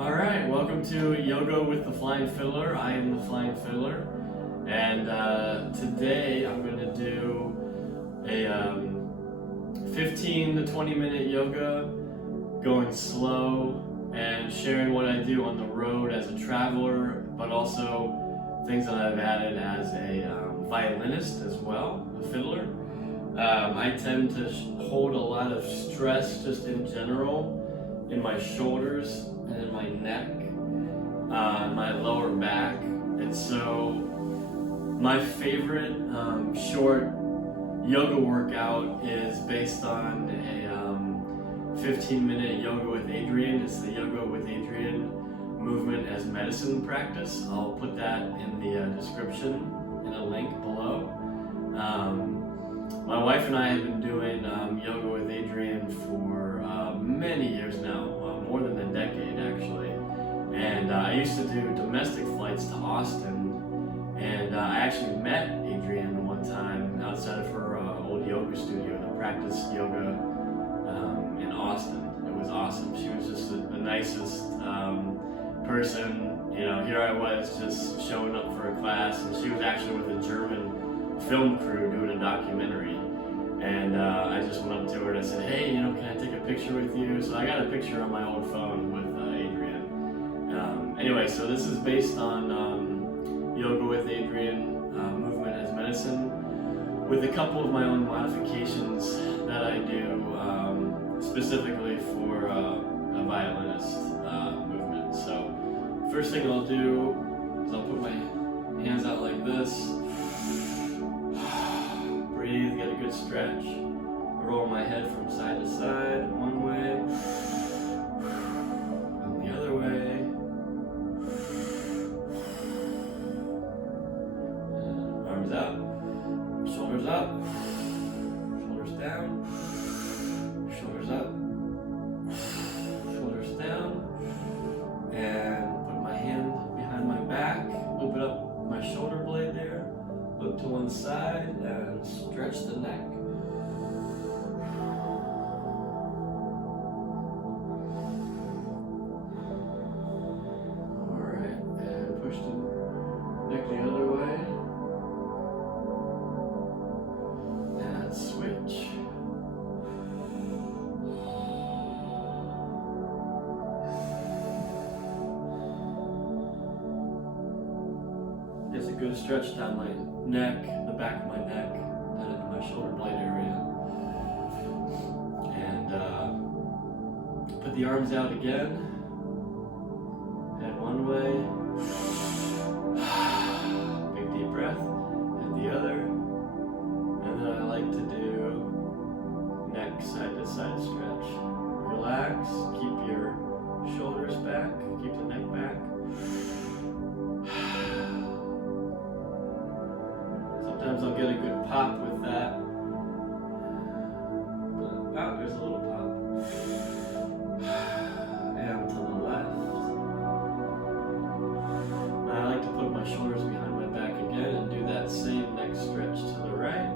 Alright, welcome to Yoga with the Flying Fiddler. I am the Flying Fiddler, and today I'm going to do a 15 to 20 minute yoga, going slow and sharing what I do on the road as a traveler, but also things that I've added as a violinist as well, a fiddler. I tend to hold a lot of stress just in general in my shoulders and in my neck, my lower back, and so my favorite short yoga workout is based on a 15-minute yoga with Adrian. It's the Yoga with Adrian movement as medicine practice. I'll put that in the description in a link below. My wife and I have been doing yoga with Adrian for many years now, more than a decade actually. And I used to do domestic flights to Austin, and I actually met Adrian one time outside of her old yoga studio to practice yoga in Austin. It was awesome. She was just the nicest person. You know, here I was just showing up for a class, and she was actually with a German film crew doing a documentary. And I just went up to her and I said, hey, you know, can I take a picture with you? So I got a picture on my old phone with Adrian. Anyway, so this is based on Yoga with Adrian, movement as medicine, with a couple of my own modifications that I do specifically for a violinist movement. So first thing I'll do is I'll put my hands out like this. Breathe, get a good stretch. Roll my head from side to side, one way, and the other way. And arms up, shoulders up, shoulders down, shoulders up, shoulders down, and put my hand behind my back, open up my shoulder blade there. Look to one side and stretch the neck. Alright, and push the neck the other way. And switch. Gets a good stretch down my neck, the back of my neck, down into my shoulder blade area. And put the arms out again. Head one way. Big deep breath. Head the other. And then I like to do neck side to side stretch. Relax, keep your shoulders back, keep the neck back. Sometimes I'll get a good pop with that. But, there's a little pop. And to the left. Now I like to put my shoulders behind my back again and do that same neck stretch to the right.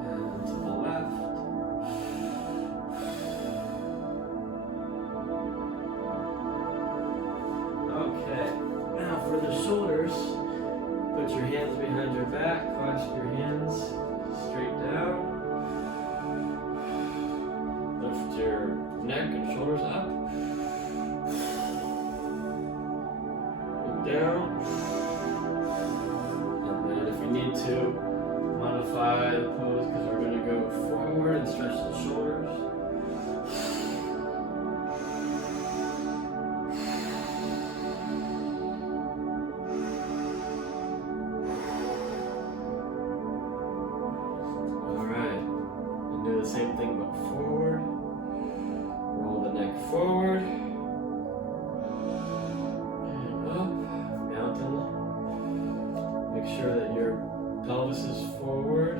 And to the left. Okay, now for the shoulders, put your hands behind your back, clasp your hands straight down. Lift your neck and shoulders up. Look down. And then if you need to, modify the pose because we're going to go forward and stretch the shoulders. Same thing but forward. Roll the neck forward. And up. Mountain. Make sure that your pelvis is forward.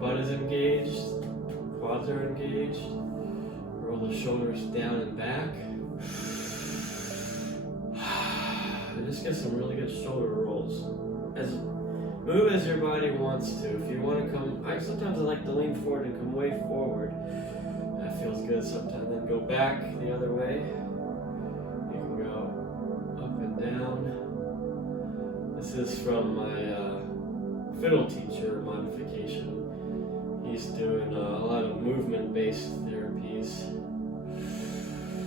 Butt is engaged. Quads are engaged. Roll the shoulders down and back. And just get some really good shoulder rolls. As Move as your body wants to. If you want to come, sometimes I like to lean forward and come way forward. That feels good sometimes. Then go back the other way. You can go up and down. This is from my fiddle teacher modification. He's doing a lot of movement-based therapies.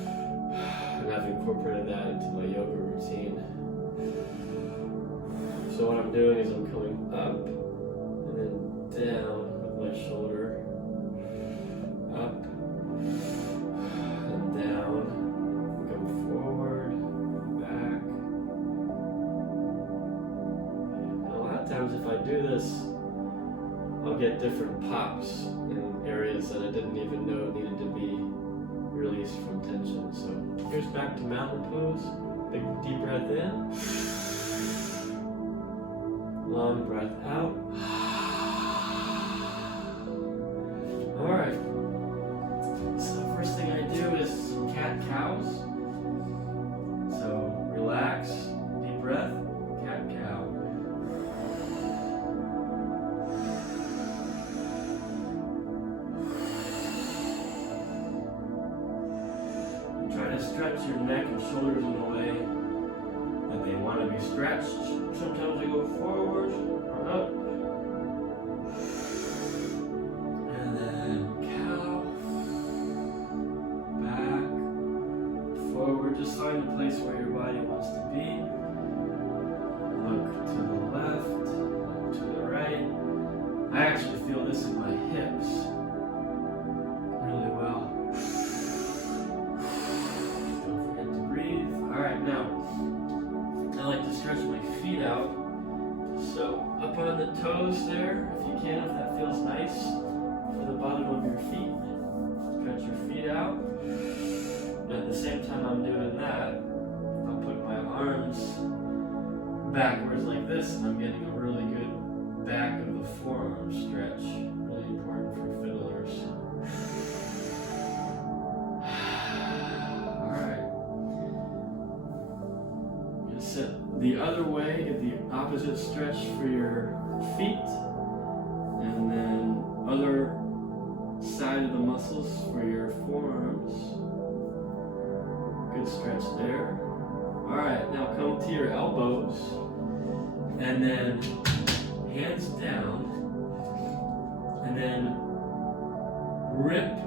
And I've incorporated that into my yoga routine. So what I'm doing is I'm coming up and then down with my shoulder. Up and down. Go forward, back. And a lot of times if I do this, I'll get different pops in areas that I didn't even know needed to be released from tension. So here's back to mountain pose. Big deep breath in. Long breath out. Alright. So first thing I do is cat-cows. So relax, deep breath, cat-cow. Try to stretch your neck and shoulders in a way that they want to be stretched. Sometimes they go forward or up. And then cow. Back. Forward. Just find a place where your body wants to be. Look to the left. Look to the right. I actually feel this in my hips really well. Don't forget to breathe. Alright, now I like to stretch my feet out. So up on the toes there, if you can, if that feels nice, for the bottom of your feet. Stretch your feet out. And at the same time I'm doing that, I'll put my arms backwards like this, and I'm getting a really good back of the forearm stretch. Really important for fiddlers. Sit the other way, get the opposite stretch for your feet, and then other side of the muscles for your forearms. Good stretch there. Alright, now come to your elbows, and then hands down, and then rip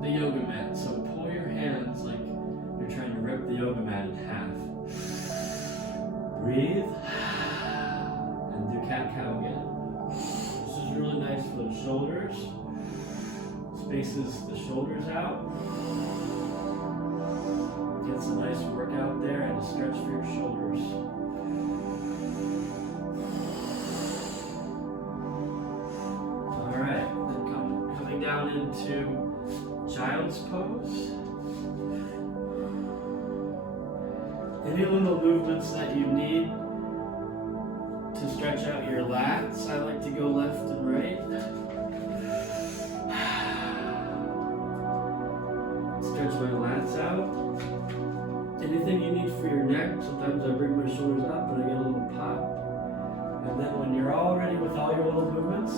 the yoga mat. So pull your hands like you're trying to rip the yoga mat in half. Breathe, and do cat-cow again. This is really nice for the shoulders. Spaces the shoulders out. Gets a nice workout there and a stretch for your shoulders. Alright, then coming down into child's pose. Any little movements that you need to stretch out your lats. I like to go left and right. Stretch my lats out. Anything you need for your neck. Sometimes I bring my shoulders up and I get a little pop. And then when you're all ready with all your little movements,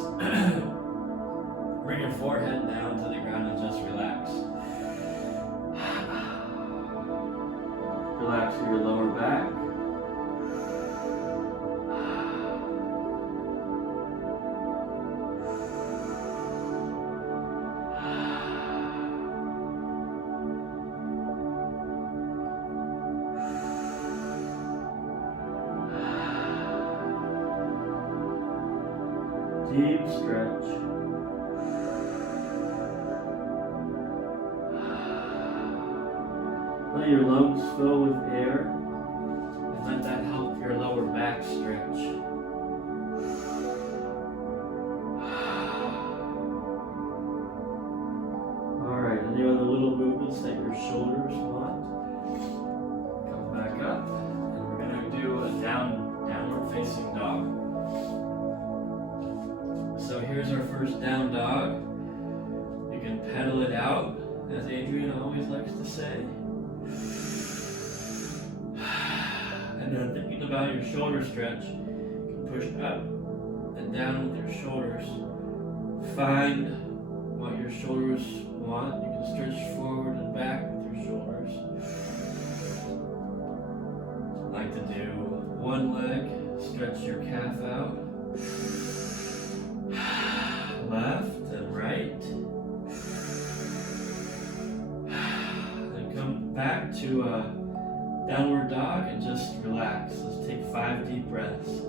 bring your forehead down to the ground and just relax. Relax your lower back. Deep stretch. Let your lungs fill with air, and let that help your lower back stretch. Alright, any other little movements that your shoulders want? Come back up, and we're going to do a downward facing dog. So here's our first down dog. You can pedal it out, as Adrian always likes to say. And then thinking about your shoulder stretch, you can push up and down with your shoulders. Find what your shoulders want. You can stretch forward and back with your shoulders. I like to do one leg, stretch your calf out. Left and right. Then come back to a downward dog and just relax. Let's take 5 deep breaths.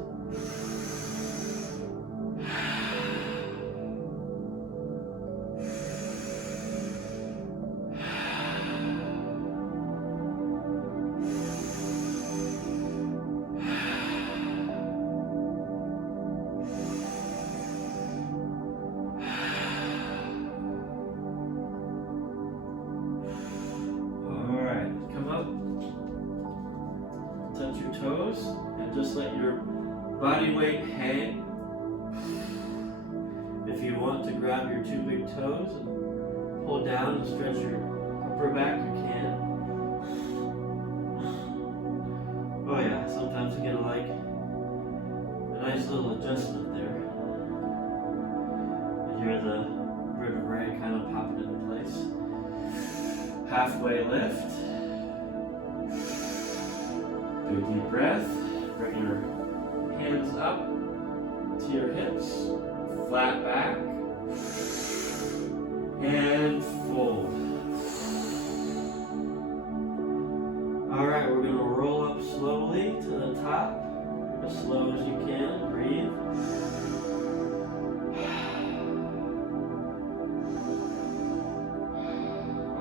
Touch your toes and just let your body weight hang. If you want to grab your 2 big toes and pull down and stretch your upper back, you can. Oh yeah, sometimes you get like a nice little adjustment there. You hear the vertebrae kind of popping into place. Halfway lift. Big deep breath. Bring your hands up to your hips. Flat back. And fold. Alright, we're going to roll up slowly to the top. As slow as you can. Breathe.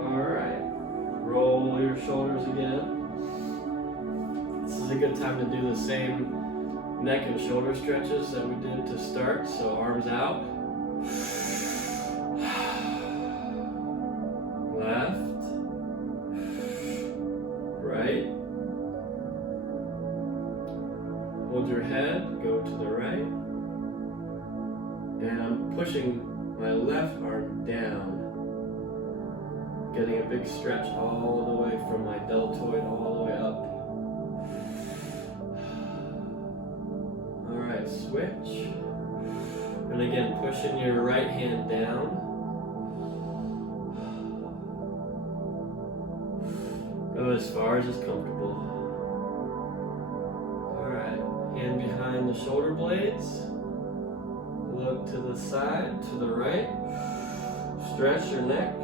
Alright. Roll your shoulders again. This is a good time to do the same neck and shoulder stretches that we did to start. So arms out. Left. Right. Hold your head, go to the right. And I'm pushing my left arm down. Getting a big stretch all the way from my deltoid all the way up. Alright, switch. And again, pushing your right hand down. Go as far as is comfortable. Alright, hand behind the shoulder blades. Look to the side, to the right. Stretch your neck.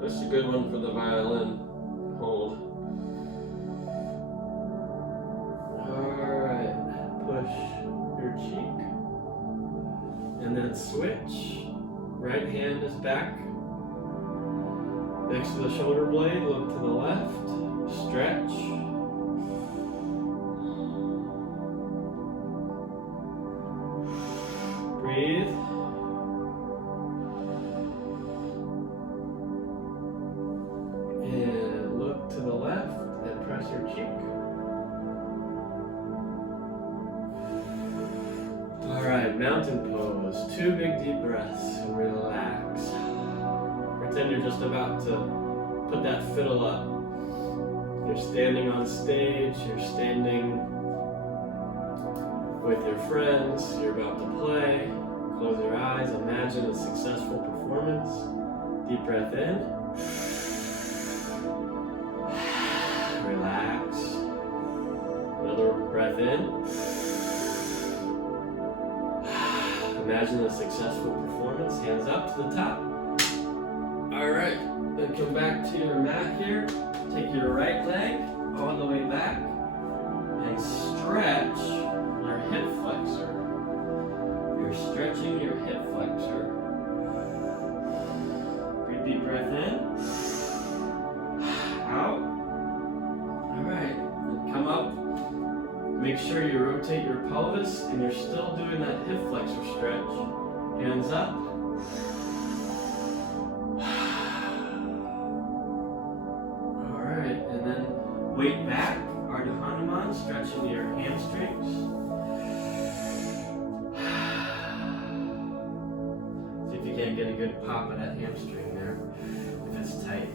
That's a good one for the violin. Hold. Alright, push your cheek. And then switch. Right hand is back. Next to the shoulder blade, look to the left. Stretch. Breathe. And look to the left and press your cheek. Alright, mountain pose. 2 big deep breaths and relax. Pretend you're just about to put that fiddle up. You're standing on stage, you're standing with your friends, you're about to play. Close your eyes, imagine a successful performance. Deep breath in. Relax. Another breath in. Imagine a successful performance. Hands up to the top. Alright, then come back to your mat here. Take your right leg all the way back and stretch your hip flexor. You're stretching your hip flexor. Breathe deep breath in. Out. Alright, then come up. Make sure you rotate your pelvis and you're still doing that hip flexor stretch. Hands up. Alright, and then weight back, Ardha Hanuman, stretching your hamstrings. See if you can't get a good pop of that hamstring there, if it's tight.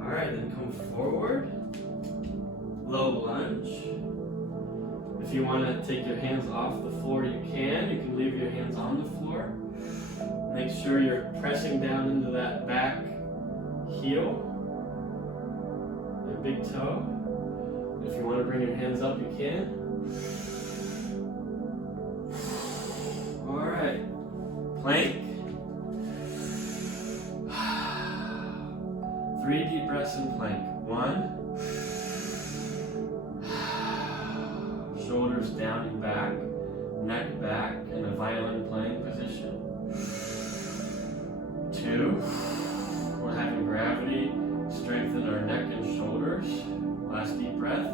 Alright, then come forward. low lunge. If you want to take your hands off the floor, you can. You can leave your hands on the floor. Make sure you're pressing down into that back heel, your big toe. If you want to bring your hands up, you can. All right, plank. 3 deep breaths in plank. 1. Shoulders down and back, neck back in a violin playing position. 2. We're having gravity strengthen our neck and shoulders. Last deep breath.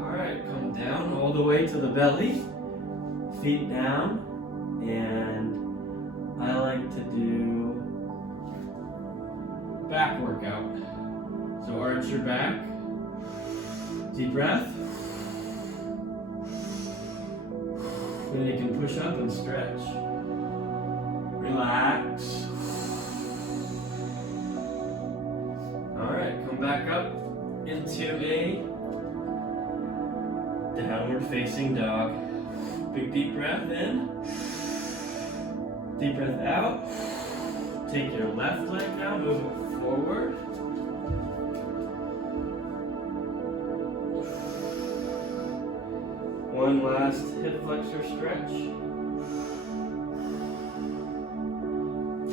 Alright, come down all the way to the belly. Feet down. And I like to do back workout. So arch your back. Deep breath. Then you can push up and stretch. Relax. Alright, come back up into a downward facing dog. Big deep breath in. Deep breath out. Take your left leg now, move it forward. One last hip flexor stretch.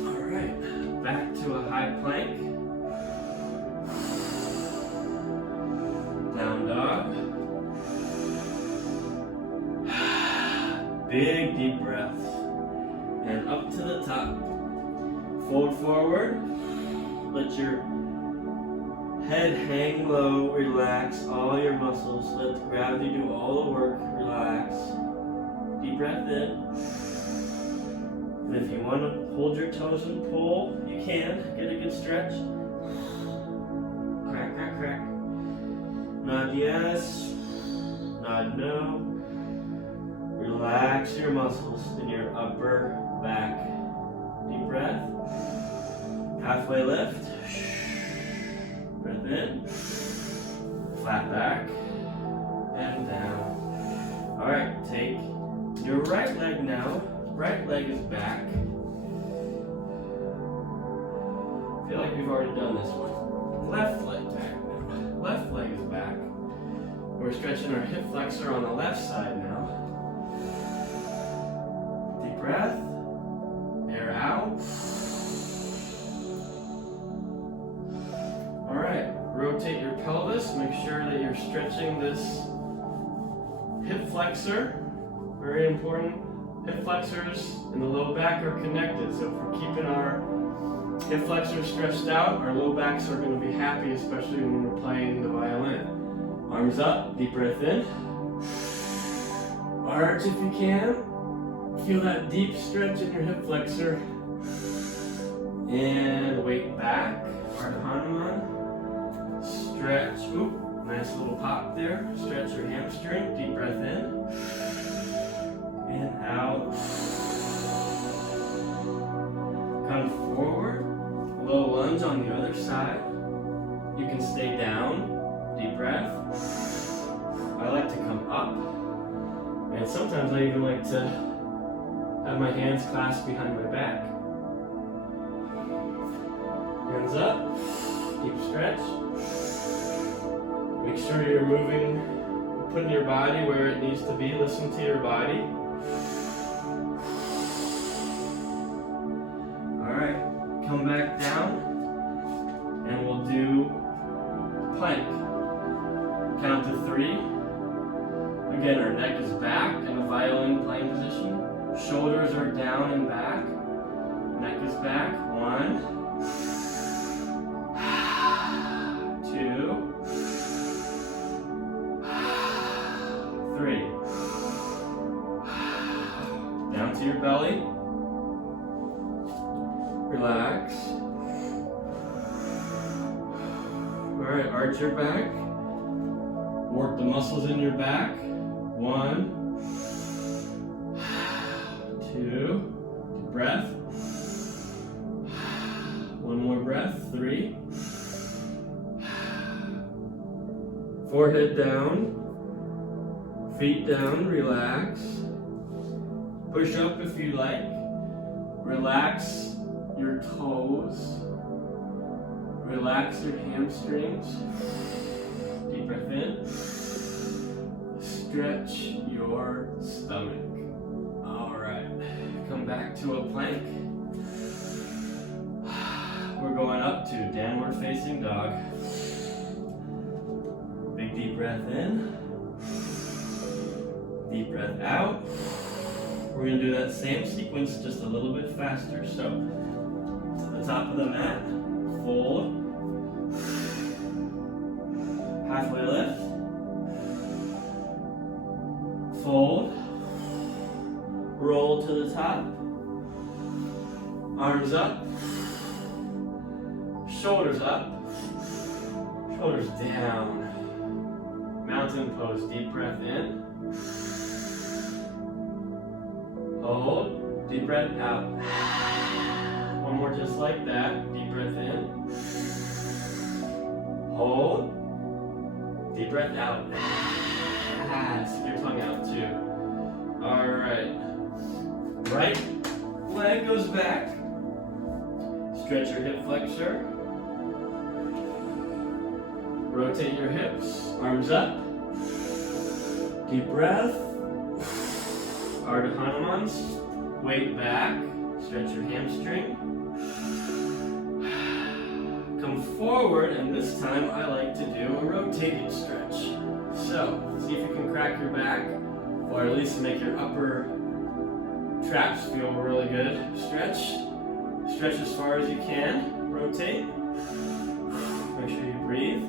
All right, back to a high plank. Down dog. Big deep breath. And up to the top. Fold forward. Let your head hang low, relax all your muscles. Let the gravity do all the work, relax. Deep breath in. And if you want to hold your toes and pull, you can. Get a good stretch. Crack, crack, crack. Nod yes, nod no. Relax your muscles in your upper back. Deep breath. Halfway lift. Breath in, flat back, and down. All right, take your right leg now. Right leg is back. I feel like we've already done this one. Left leg back now. Left leg is back. We're stretching our hip flexor on the left side now. Deep breath, air out. Rotate your pelvis, make sure that you're stretching this hip flexor. Very important. Hip flexors and the low back are connected. So if we're keeping our hip flexors stretched out, our low backs are going to be happy, especially when we're playing the violin. Arms up, deep breath in. Arch if you can. Feel that deep stretch in your hip flexor. And weight back, Ardha Hanuman. Stretch, oop, nice little pop there. Stretch your hamstring, deep breath in. And out. Come forward, low lunge on the other side. You can stay down, deep breath. I like to come up. And sometimes I even like to have my hands clasped behind my back. Hands up, deep stretch. Make sure you're moving, putting your body where it needs to be. Listen to your body. All right, come back down and we'll do plank. Count to 3. Again, our neck is back in a violin playing position. Shoulders are down and back. Neck is back. 1, 2, 3. Down to your belly. Relax. Alright, arch your back. Work the muscles in your back. 1, 2. Breath. One more breath. 3. Forehead down, feet down, relax. Push up if you like. Relax your toes. Relax your hamstrings. Deep breath in. Stretch your stomach. All right, come back to a plank. We're going up to downward facing dog. Big deep breath in. Deep breath out. We're going to do that same sequence just a little bit faster. So, to the top of the mat, fold, halfway lift, fold, roll to the top, arms up, shoulders up, shoulders down, mountain pose, deep breath in, hold, deep breath out. One more just like that, deep breath in, hold, deep breath out. Stick your tongue out too. All right, right leg goes back, stretch your hip flexor, rotate your hips, arms up, deep breath, Ardha Hanumans, weight back, stretch your hamstring, come forward, and this time I like to do a rotated stretch. So, see if you can crack your back, or at least make your upper traps feel really good. Stretch, stretch as far as you can, rotate, make sure you breathe.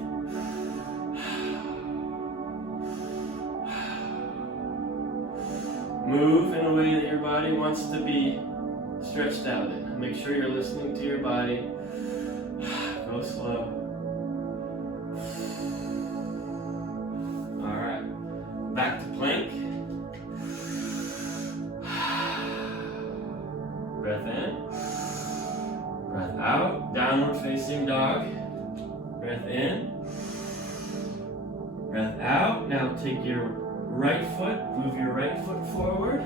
Move in a way that your body wants to be stretched out in. Make sure you're listening to your body. Go slow. All right, back to plank. Breath in, breath out, downward facing dog. Breath in, breath out. Now take your right foot, move your right foot forward.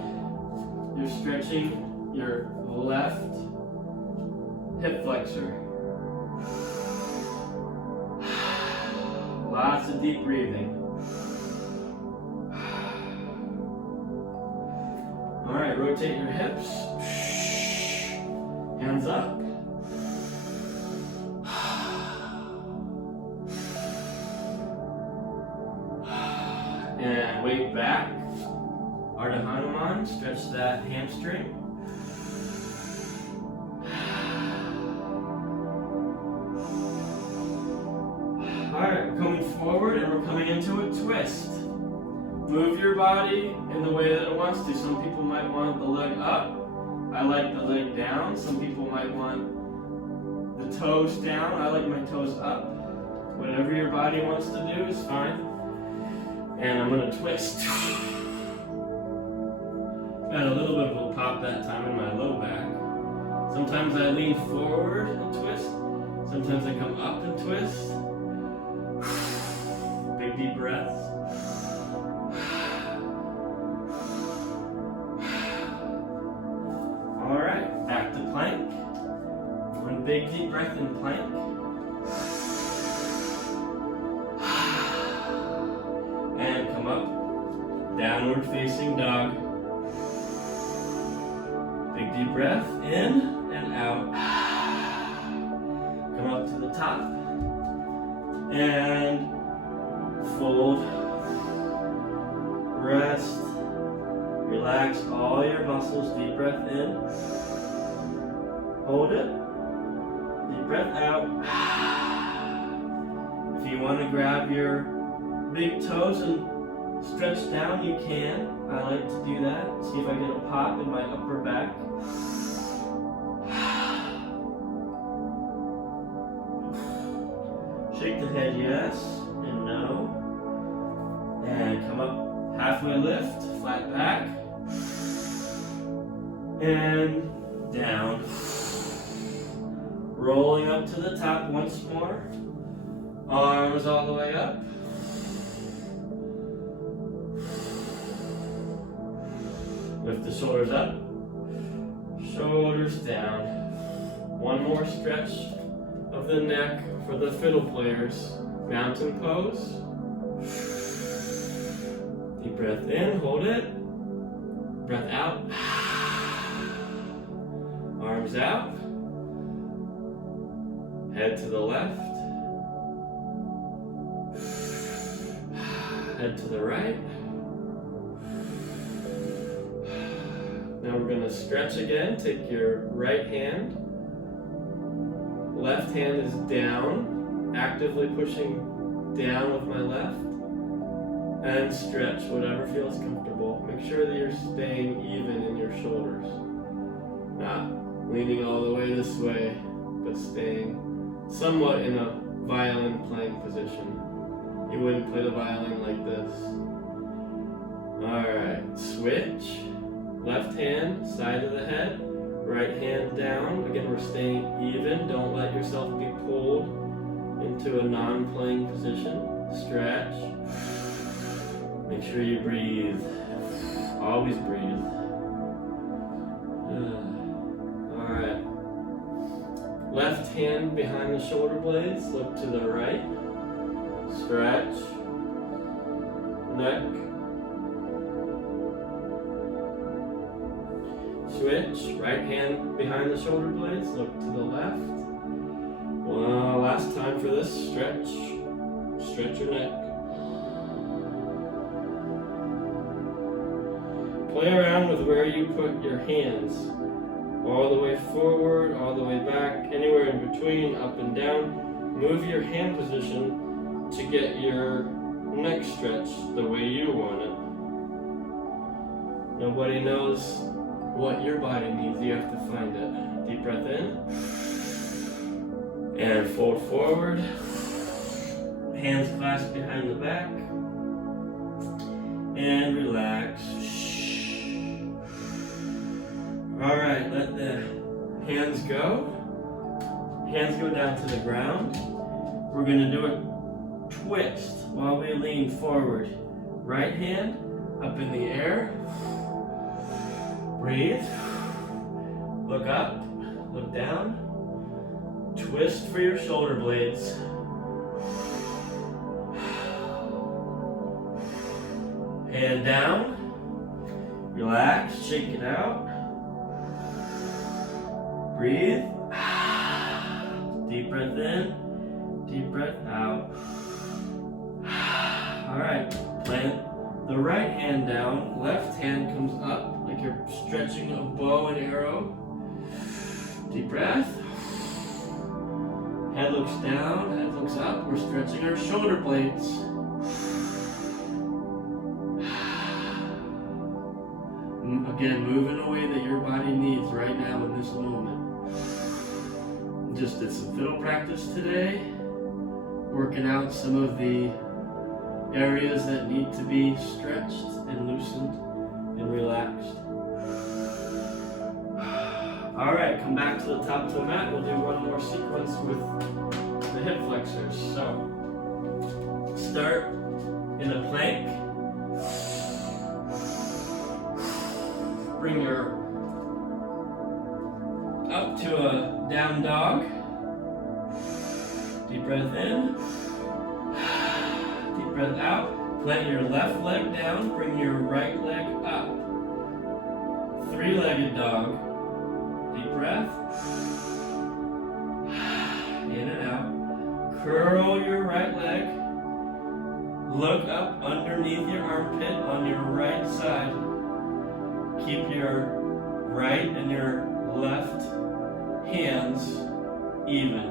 You're stretching your left hip flexor. Lots of deep breathing. All right, rotate your hips. Hands up. And weight back. Ardha Hanuman, stretch that hamstring. Alright, we're coming forward and we're coming into a twist. Move your body in the way that it wants to. Some people might want the leg up. I like the leg down. Some people might want the toes down. I like my toes up. Whatever your body wants to do is fine. And I'm going to twist. Got a little bit of a pop that time in my low back. Sometimes I lean forward and twist. Sometimes I come up and twist. Big deep breaths. All right, back to plank. One big deep breath in plank. And come up, downward facing dog. Big deep breath in and out. Come up to the top and fold. Rest. Relax all your muscles. Deep breath in. Hold it. Deep breath out. If you want to grab your big toes and stretch down, you can. I like to do that. See if I get a pop in my upper back. Shake the head yes and no. And come up, halfway lift, flat back. And down. Rolling up to the top once more. Arms all the way up. Lift the shoulders up, shoulders down. One more stretch of the neck for the fiddle players. Mountain pose. Deep breath in, hold it. Breath out. Arms out. Head to the left. Head to the right. Now we're going to stretch again. Take your right hand. Left hand is down. Actively pushing down with my left. And stretch whatever feels comfortable. Make sure that you're staying even in your shoulders. Not leaning all the way this way, but staying somewhat in a violin playing position. You wouldn't play the violin like this. Alright, switch. Left hand, side of the head. Right hand down. Again, we're staying even. Don't let yourself be pulled into a non-playing position. Stretch. Make sure you breathe. Always breathe. Alright. Left hand behind the shoulder blades. Look to the right. Stretch. Neck. Switch. Right hand behind the shoulder blades. Look to the left. Last time for this. Stretch. Stretch your neck. Play around with where you put your hands. All the way forward, all the way back, anywhere in between, up and down. Move your hand position to get your neck stretched the way you want it. Nobody knows what your body needs. You have to find it. Deep breath in. And fold forward. Hands clasped behind the back. And relax. Alright, let the hands go. Hands go down to the ground. We're going to do a twist while we lean forward. Right hand up in the air. Breathe. Look up. Look down. Twist for your shoulder blades. Hand down. Relax. Shake it out. Breathe. Deep breath in. Deep breath out. Alright. Plant the right hand down. Left hand comes up like you're stretching a bow and arrow. Deep breath. Head looks down. Head looks up. We're stretching our shoulder blades. Again, move in a way that your body needs right now in this moment. Just did some fiddle practice today, working out some of the areas that need to be stretched and loosened and relaxed. Alright, come back to the top of the mat. We'll do one more sequence with the hip flexors. So, start in a plank. Bring your up to a down dog. Deep breath in. Deep breath out. Plant your left leg down. Bring your right leg up. Three-legged dog. Deep breath. In and out. Curl your right leg. Look up underneath your armpit on your right side. Keep your right and your left hands even.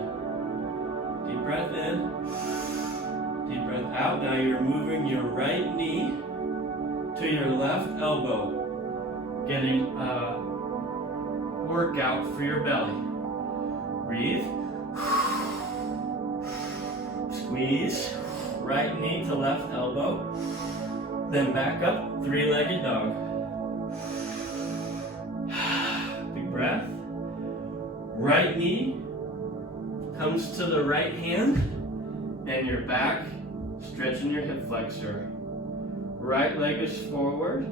Deep breath in. Deep breath out. Now you're moving your right knee to your left elbow. Getting a workout for your belly. Breathe. Squeeze. Right knee to left elbow. Then back up. Three-legged dog. Breath. Right knee comes to the right hand and your back, stretching your hip flexor. Right leg is forward,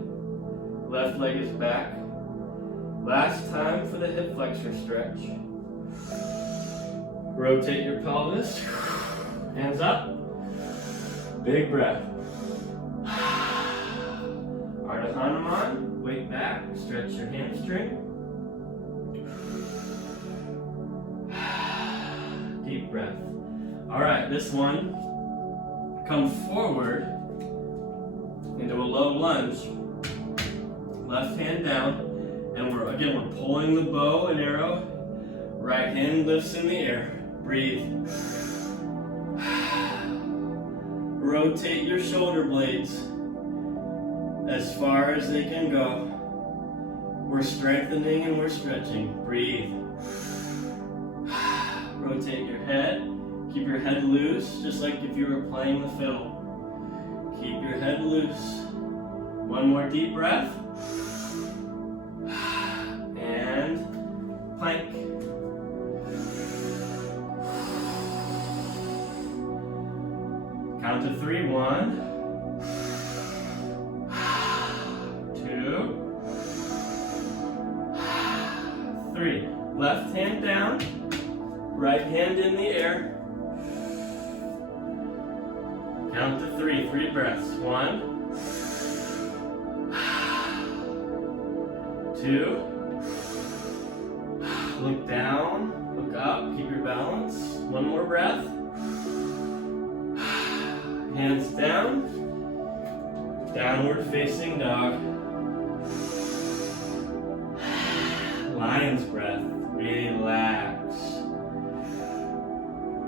Left leg is back. Last time for the hip flexor stretch. Rotate your pelvis. Hands up. Big breath. Ardha Hanuman. Weight back. Stretch your hamstring. Deep breath. All right, this one. Come forward into a low lunge. Left hand down, and we're pulling the bow and arrow. Right hand lifts in the air. Breathe. Rotate your shoulder blades as far as they can go. We're strengthening and we're stretching. Breathe. Rotate your head. Keep your head loose, just like if you were playing the fiddle. Keep your head loose. One more deep breath. And plank. Count to 3. 1, 2, 3. Left hand down, right hand in the air. Count to 3. 3 breaths. 1, 2. Look down, look up, keep your balance. One more breath. Hands down. Downward facing dog. Lion's breath. Relax.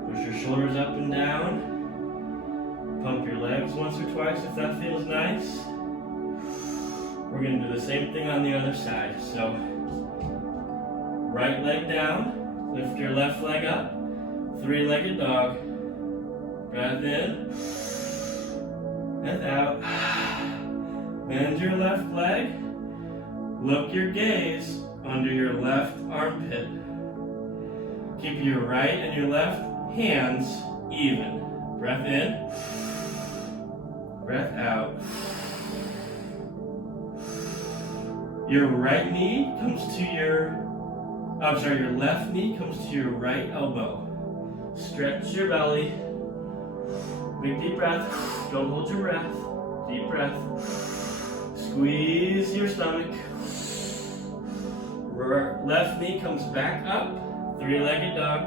Push your shoulders up and down. Pump your legs once or twice if that feels nice. We're going to do the same thing on the other side. So, right leg down, lift your left leg up, 3-legged dog. Breath in, and out. Bend your left leg, look your gaze under your left armpit. Keep your right and your left hands even. Breath in, breath out. Your right knee comes to your left knee comes to your right elbow. Stretch your belly. Big deep breath. Don't hold your breath. Deep breath. Squeeze your stomach. Left knee comes back up. 3-legged dog.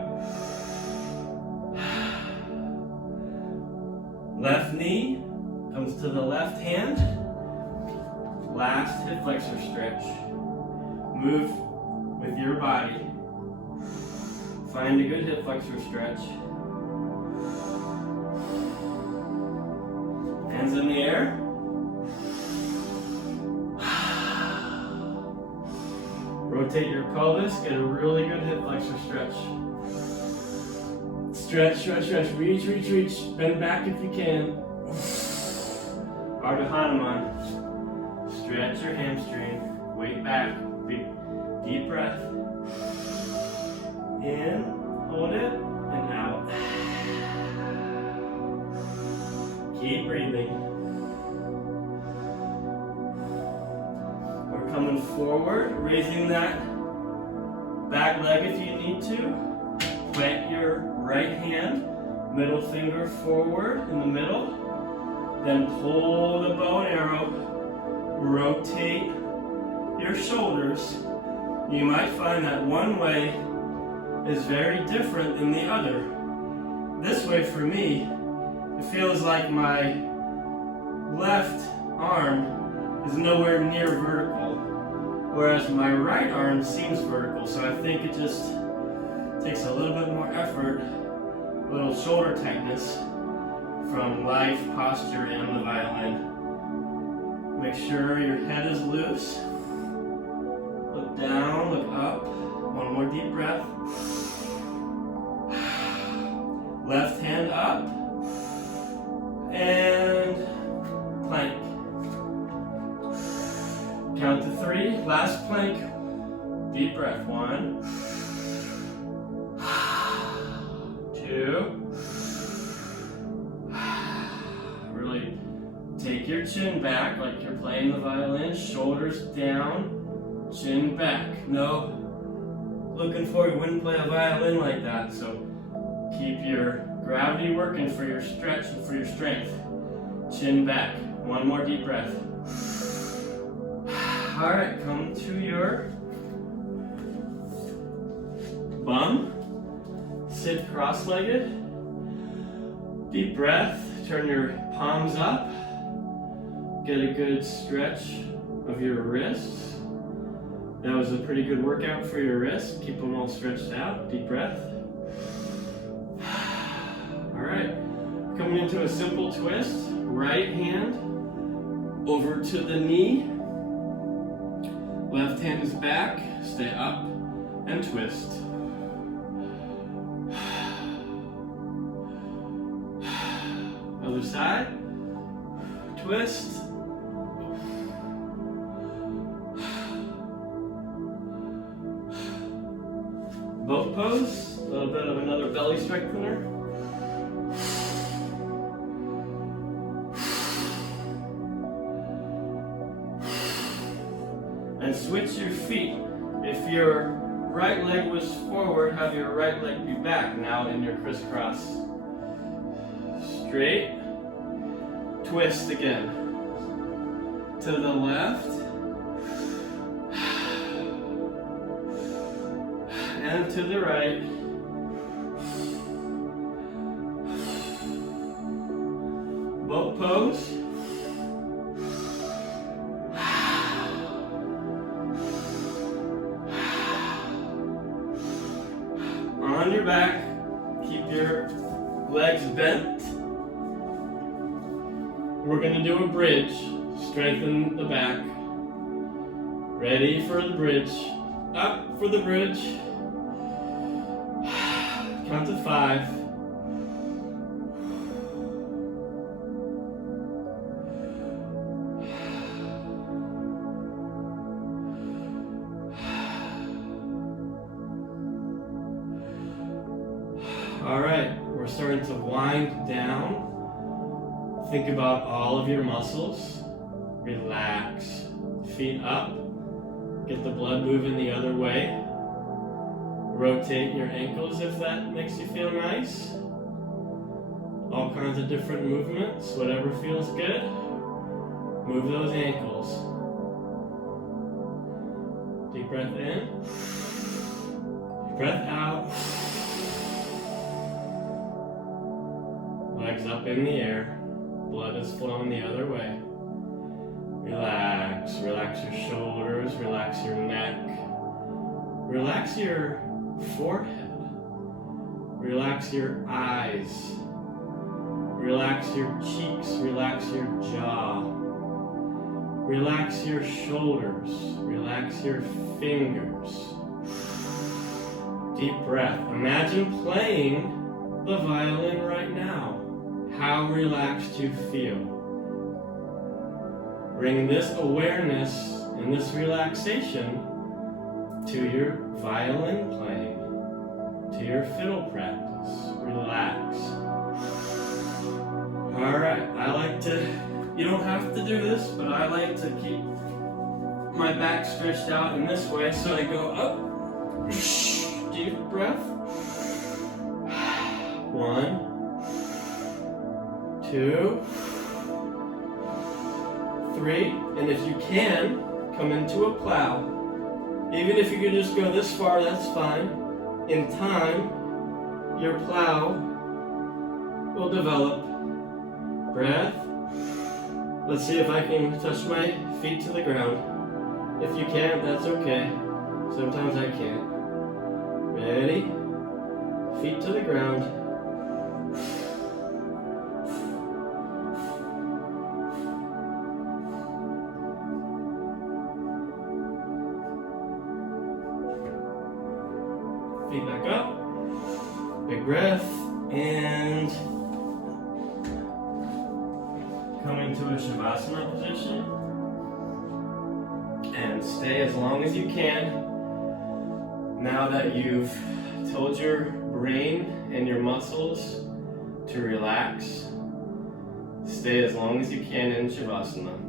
Left knee comes to the left hand. Last hip flexor stretch. Move with your body. Find a good hip flexor stretch. Hands in the air. Rotate your pelvis. Get a really good hip flexor stretch. Stretch, stretch, stretch. Reach, reach, reach. Bend back if you can. Ardha Hanuman. Stretch your hamstring. Weight back. Big, deep breath. In, hold it, and out. Keep breathing. We're coming forward, raising that back leg if you need to. Plant your right hand, middle finger forward in the middle. Then pull the bow and arrow. Rotate your shoulders. You might find that one way is very different than the other. This way for me, it feels like my left arm is nowhere near vertical, whereas my right arm seems vertical. So I think it just takes a little bit more effort, a little shoulder tightness from life, posture, and the violin. Make sure your head is loose. Look down, look up. One more deep breath. Left hand up. And plank. Count to 3. Last plank. Deep breath. 1, 2. Really Take your chin back like you're playing the violin, shoulders down, chin back. No, looking forward, you wouldn't play a violin like that, so keep your gravity working for your stretch and for your strength. Chin back. One more deep breath. All right, come to your bum. Sit cross-legged. Deep breath. Turn your palms up. Get a good stretch of your wrists. That was a pretty good workout for your wrists. Keep them all stretched out. Deep breath. All right, coming into a simple twist. Right hand over to the knee. Left hand is back. Stay up and twist. Other side. Twist. Boat pose. A little bit of another belly strengthener. And switch your feet. If your right leg was forward, have your right leg be back. Now in your crisscross. Straight. Twist again. To the left. And to the right. Boat pose. On your back, keep your legs bent. We're going to do a bridge. Strengthen the back. Ready for the bridge. Up for the bridge. Count to 5. All right, we're starting to wind down. Think about all of your muscles. Relax. Feet up. Get the blood moving the other way. Rotate your ankles if that makes you feel nice. All kinds of different movements, whatever feels good. Move those ankles. Deep breath in. Deep breath out. Legs up in the air. Blood is flowing the other way. Relax. Relax your shoulders. Relax your neck. Relax your forehead. Relax your eyes. Relax your cheeks. Relax your jaw. Relax your shoulders. Relax your fingers. Deep breath. Imagine playing the violin right now. How relaxed you feel. Bring this awareness and this relaxation to your violin playing, to your fiddle practice. Relax. All right, I like to, you don't have to do this, but I like to keep my back stretched out in this way, so I go up, deep breath. 1, 2, 3, and if you can, come into a plow. Even if you can just go this far, that's fine. In time, your plow will develop. Breath. Let's see if I can touch my feet to the ground. If you can't, that's okay. Sometimes I can't. Ready? Feet to the ground. Feet back up. Big breath. And come into a Shavasana position. And stay as long as you can. Now that you've told your brain and your muscles to relax, Stay as long as you can in Shavasana.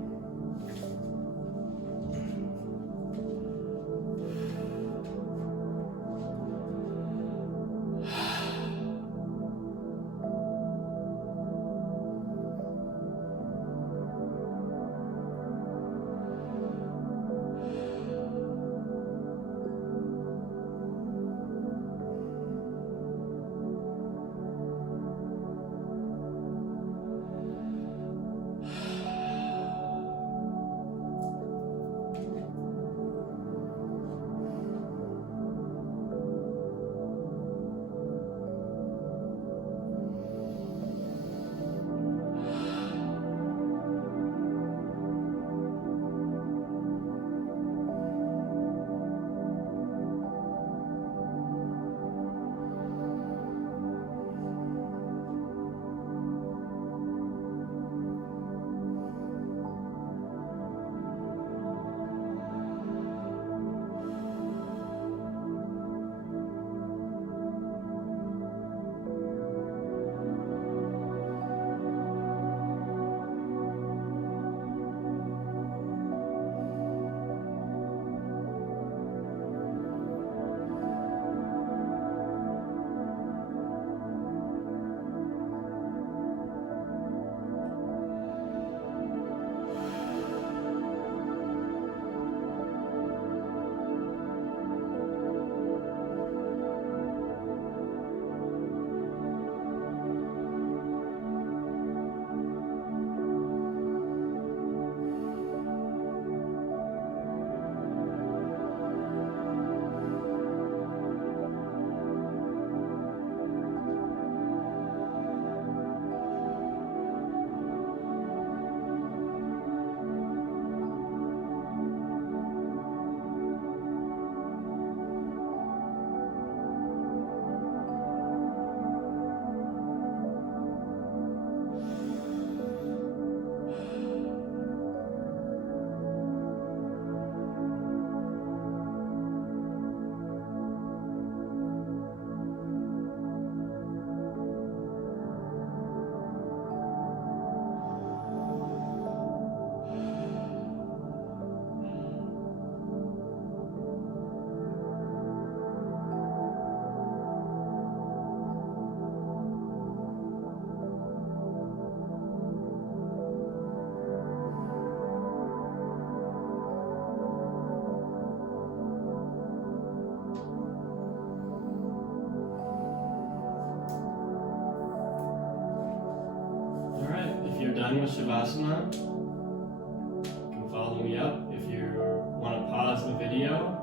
You're done with Shavasana, you can follow me up. If you want to pause the video,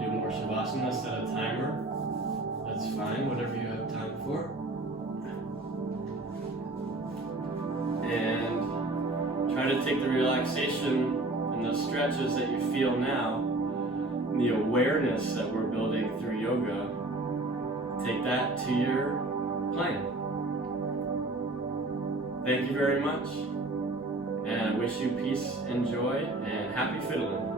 do more Shavasana, set a timer, that's fine, whatever you have time for. And try to take the relaxation and the stretches that you feel now, and the awareness that we're building through yoga, take that to your plan. Thank you very much, and I wish you peace and joy, and happy fiddling.